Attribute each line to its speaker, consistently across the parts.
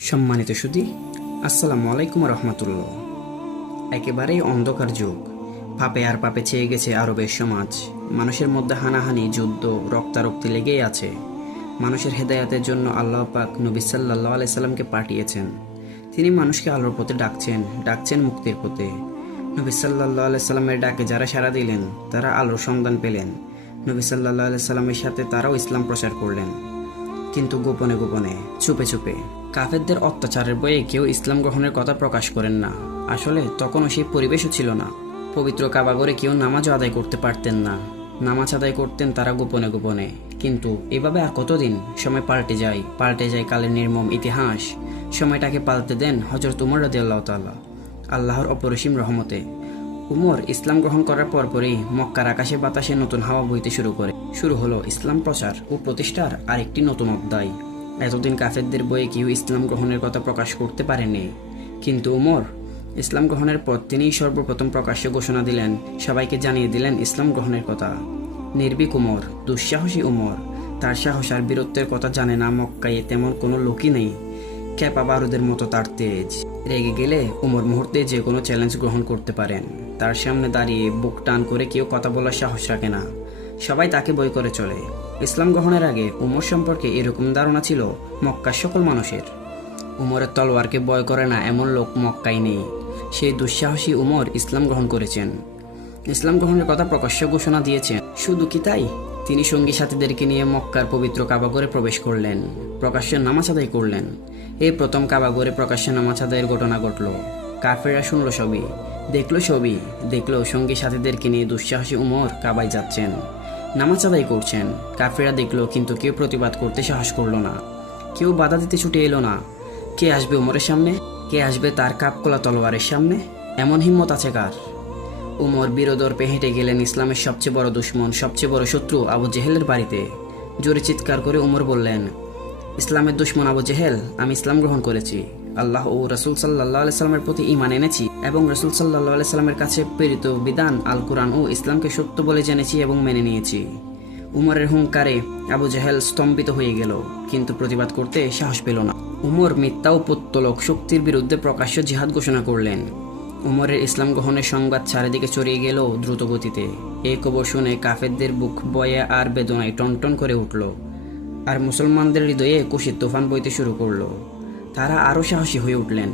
Speaker 1: সম্মানিত সুদী, আসসালামু আলাইকুম রহমতুল্লাহ। একেবারেই অন্ধকার যুগ। পাপে আর পাপে চেয়ে গেছে আরবের সমাজ। মানুষের মধ্যে হানাহানি, যুদ্ধ, রক্তারক্তি লেগেই আছে। মানুষের হেদায়াতের জন্য আল্লাহ পাক নবী সাল্লাহ আলাইসাল্লামকে পাঠিয়েছেন। তিনি মানুষকে আলোর পথে ডাকছেন ডাকছেন মুক্তির পথে। নবী সাল্লাহ আলাইসাল্লামের ডাকে যারা সাড়া দিলেন, তারা আলোর সন্ধান পেলেন। নবী সাল্লাহ আলাইসাল্লামের সাথে তারাও ইসলাম প্রচার করলেন। কিন্তু গোপনে গোপনে, চুপে চুপে কাফেরদের অত্যাচারের বয়ে কেউ ইসলাম গ্রহণের কথা প্রকাশ করেন না। আসলে তখনও সেই পরিবেশও ছিল না। পবিত্র কাবাগরে কেউ নামাজও আদায় করতে পারতেন না। নামাজ আদায় করতেন তারা গোপনে গোপনে। কিন্তু এভাবে আর কতদিন? সময় পাল্টে যায়। পাল্টে যায় কালের নির্মম ইতিহাস। সময়টাকে পাল্টে দেন হজরত উমর রাজি আল্লাহ তাল্লাহ আল্লাহর অপরিসীম রহমতে। উমর ইসলাম গ্রহণ করার পরপরই মক্কার আকাশে বাতাসে নতুন হাওয়া বইতে শুরু করে। শুরু হলো ইসলাম প্রচার ও প্রতিষ্ঠার আরেকটি নতুন অধ্যায়। এতদিন কাফেরদের বইয়ে কেউ ইসলাম গ্রহণের কথা প্রকাশ করতে পারেনি। কিন্তু উমর ইসলাম গ্রহণের পর তিনিই সর্বপ্রথম প্রকাশ্যে ঘোষণা দিলেন, সবাইকে জানিয়ে দিলেন ইসলাম গ্রহণের কথা। নির্ভীক উমর দুঃসাহসী উমর তার সাহস আর বীরত্বের কথা জানে না মক্কায় তেমন কোনো লোকই নেই। ক্যাপা বারুদের মতো তার তেজ। রেগে গেলে উমর মুহূর্তে যে কোনো চ্যালেঞ্জ গ্রহণ করতে পারেন। তার সামনে দাঁড়িয়ে বুক টান করে কেউ কথা বলার সাহস রাখে না। সবাই তাকে বই করে চলে। ইসলাম গ্রহণের আগে উমর সম্পর্কে এরকম ধারণা ছিল মক্কার সকল মানুষের। উমরের তলোয়ারকে বয় করে না এমন লোক মক্কাই নেই। সেই দুঃসাহসী উমর ইসলাম গ্রহণ করেছেন। ইসলাম গ্রহণের কথা প্রকাশ্য ঘোষণা দিয়েছেন। শুধু কি তাই? তিনি সঙ্গী সাথীদেরকে নিয়ে মক্কার পবিত্র কাবাগরে প্রবেশ করলেন, প্রকাশ্যে নামাজ আদায় করলেন। এই প্রথম কাবাগরে প্রকাশ্যে নামাজ আদায়ের ঘটনা ঘটল। কাফেররা শুনলো সবই, দেখল ছবি দেখল সঙ্গী সাথীদেরকে নিয়ে দুঃসাহসী উমর কাবায় যাচ্ছেন। নামাজ আদায় করছেন। কাফেররা দেখল, কিন্তু কেউ প্রতিবাদ করতে সাহস করল না। কেউ বাধা দিতে ছুটে এলো না। কে আসবে উমরের সামনে? কে আসবে তার কাপকলা তলোয়ারের সামনে? এমন হিম্মত আছে কার? উমর বীরদর্পে হেঁটে গেলেন ইসলামের সবচেয়ে বড় দুশ্মন, সবচেয়ে বড় শত্রু আবু জেহেলের বাড়িতে। জোরে চিৎকার করে উমর বললেন, ইসলামের দুশ্মন আবু জেহেল, আমি ইসলাম গ্রহণ করেছি। আল্লাহ ও রসুল সাল্লাহ সাল্লামের প্রতি ইমান এনেছি এবং রসুল সাল্লাহ সাল্লামের কাছে প্রেরিত বিধান আল কোরআন ও ইসলামকে সত্য বলে জেনেছি এবং মেনে নিয়েছি। উমরের হুঙ্কারে আবু জাহেল স্তম্ভিত হয়ে গেল, কিন্তু প্রতিবাদ করতে সাহস পেল না। উমর মিথ্যা ও প্রত্যলক শক্তির বিরুদ্ধে প্রকাশ্য জিহাদ ঘোষণা করলেন। উমরের ইসলাম গ্রহণের সংবাদ চারিদিকে ছড়িয়ে গেল দ্রুত গতিতে। এই কবর শুনে কাফেরদের বুক বয়ে আর বেদনায় টনটন করে উঠল, আর মুসলমানদের হৃদয়ে কুশির তুফান বইতে শুরু করল। তারা আরও সাহসী হয়ে উঠলেন।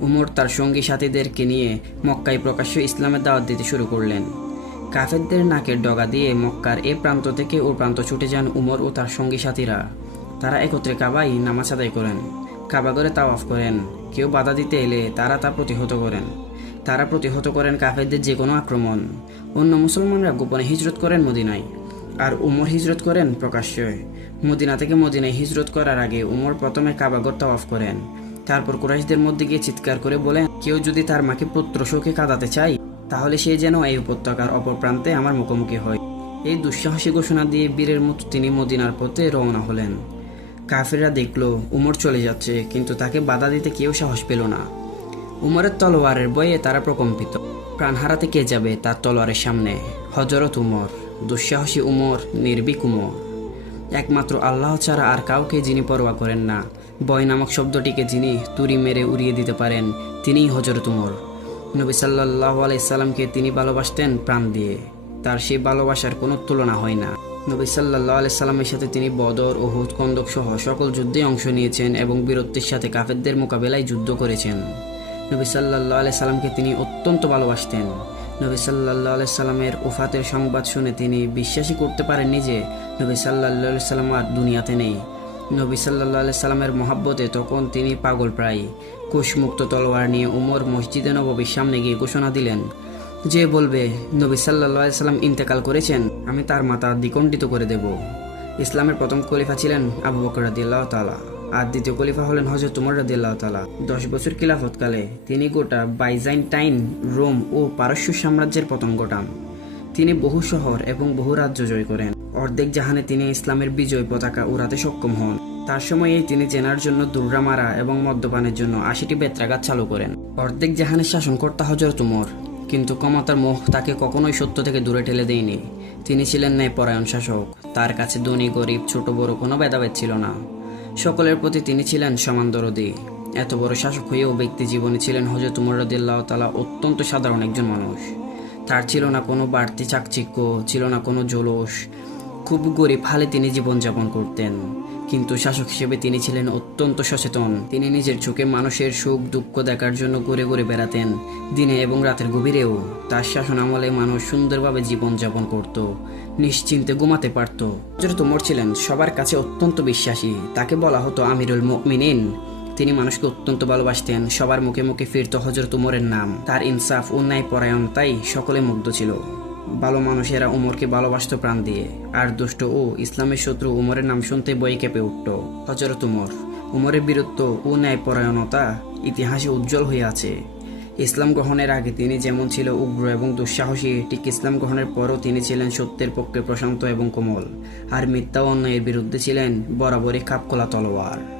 Speaker 1: উমর তার সঙ্গী সাথীদেরকে নিয়ে মক্কায় প্রকাশ্য ইসলামের দাওয়াত দিতে শুরু করলেন। কাফেরদের নাকের ডগা দিয়ে মক্কার এ প্রান্ত থেকে ও প্রান্ত ছুটে যান উমর ও তার সঙ্গী সাথীরা। তারা একত্রে কাবাই নামাজ আদায় করেন কাবাগরে তাওয়াফ করেন, কেউ বাধা দিতে এলে তারা তা প্রতিহত করেন। তারা প্রতিহত করেন কাফেরদের যে কোনো আক্রমণ। অন্য মুসলমানরা গোপনে হিজরত করেন মদিনায়। আর উমর হিজরত করেন প্রকাশ্যে মদিনা থেকে মদিনায় হিজরত করার আগে উমর প্রথমে কাবাগর তাওয়াফ করেন। তারপর কুরাইশদের মধ্যে গিয়ে চিৎকার করে বলেন, কেউ যদি তার মাকে পুত্র শোকে কাঁদাতে চায়, তাহলে সে যেন এই উপত্যকার অপর প্রান্তে আমার মুখোমুখি হয়। এই দুঃসাহসী ঘোষণা দিয়ে বীরের মতো তিনি মদিনার পথে রওনা হলেন। কাফিররা দেখল উমর চলে যাচ্ছে, কিন্তু তাকে বাধা দিতে কেউ সাহস পেল না। উমরের তলোয়ারের বয়ে তারা প্রকম্পিত। প্রাণ হারাতে কে যাবে তার তলোয়ারের সামনে? হজরত উমর। দুঃসাহসী উমর নির্বিক উমর। একমাত্র আল্লাহ ছাড়া আর কাউকে যিনি পরোয়া করেন না। বয় নামক শব্দটিকে যিনি তুরি মেরে উড়িয়ে দিতে পারেন, তিনিই হজরত উমর। নবী সাল্লাহ আলাইসাল্লামকে তিনি ভালোবাসতেন প্রাণ দিয়ে। তার সেই ভালোবাসার কোনো তুলনা হয় না। নবী সাল্লাহ আলাইসাল্লামের সাথে তিনি বদর ও হুদ কন্দক সহ সকল যুদ্ধে অংশ নিয়েছেন এবং বীরত্বের সাথে কাফেরদের মোকাবেলায় যুদ্ধ করেছেন। নবী সাল্লাহ আলাই সাল্লামকে তিনি অত্যন্ত ভালোবাসতেন। নবী সাল্লাহ সাল্লামের ওফাতের সংবাদ শুনে তিনি বিশ্বাসই করতে পারেননি যে নবী সাল্লাহ সাল্লাম আর দুনিয়াতে নেই। নবী সাল্লাহ সাল্লামের মহাব্বতে তখন তিনি পাগল প্রায় কুশমুক্ত তলোয়ার নিয়ে উমর মসজিদে নবীর সামনে গিয়ে ঘোষণা দিলেন, যে বলবে, নবী সাল্লাহ সাল্লাম ইন্তেকাল করেছেন, আমি তার মাথা দ্বিকণ্ডিত করে দেব। ইসলামের প্রথম খলিফা ছিলেন আবু বকর রাদিল্লাহ তালা আর দ্বিতীয় খলিফা হলেন হজরত উমর রাদিল্লাহ তালা দশ বছর খিলাফতকালে তিনি গোটা বাইজাইন্টাইন রোম ও পারস্য সাম্রাজ্যের পতন ঘটান তিনি বহু শহর এবং বহু রাজ্য জয় করেন। অর্ধেক জাহানে তিনি ইসলামের বিজয় পতাকা উড়াতে সক্ষম হন। তার সময়েই তিনি জেনার জন্য দুর্রা মারা এবং মদ্যপানের জন্য আশিটি বেত্রাঘাত চালু করেন। অর্ধেক জাহানের শাসনকর্তা হজরত উমর, কিন্তু ক্ষমতার মোহ তাকে কখনোই সত্য থেকে দূরে ঠেলে দেয়নি। তিনি ছিলেন ন্যায়পরায়ণ শাসক। তার কাছে ধনী, গরিব, ছোট, বড় কোনো ভেদাভেদ ছিল না। সকলের প্রতি তিনি ছিলেন সমান দরদি। এত বড় শাসক হয়েও ব্যক্তি জীবনে ছিলেন হজরত উমর রদিল্লাহ তালা অত্যন্ত সাধারণ একজন মানুষ। তার ছিল না কোনো বাড়তি চাকচিক্য, ছিল না কোনো জলস খুব গরিব হালে তিনি জীবনযাপন করতেন। কিন্তু শাসক হিসেবে তিনি ছিলেন অত্যন্ত সচেতন। তিনি নিজের চোখে মানুষের সুখ, দুঃখ দেখার জন্য ঘুরে ঘুরে বেড়াতেন, দিনে এবং রাতের গভীরেও। তার শাসন আমলে মানুষ সুন্দরভাবে জীবনযাপন করত, নিশ্চিন্তে ঘুমাতে পারত। হজরত উমর ছিলেন সবার কাছে অত্যন্ত বিশ্বাসী। তাকে বলা হতো আমিরুল মুমিনিন। তিনি মানুষকে অত্যন্ত ভালোবাসতেন, সবার মুখে মুখে ফিরত হজরত উমরের নাম। তার ইনসাফ ও ন্যায় পরায়ণতাই সকলে মুগ্ধ ছিল। ভালো মানুষেরা উমরকে ভালোবাসত প্রাণ দিয়ে। আর দুষ্ট ও ইসলামের শত্রু উমরের নাম শুনতে বই কেঁপে উঠত। হজরত উমর, উমরের বীরত্ব ও ন্যায়পরায়ণতা ইতিহাসে উজ্জ্বল হয়ে আছে। ইসলাম গ্রহণের আগে তিনি যেমন ছিল উগ্র এবং দুঃসাহসী, ঠিক ইসলাম গ্রহণের পরও তিনি ছিলেন সত্যের পক্ষে প্রশান্ত এবং কোমল। আর মিথ্যা অন্যায়ের বিরুদ্ধে ছিলেন বরাবরই খাপকলা তলোয়ার।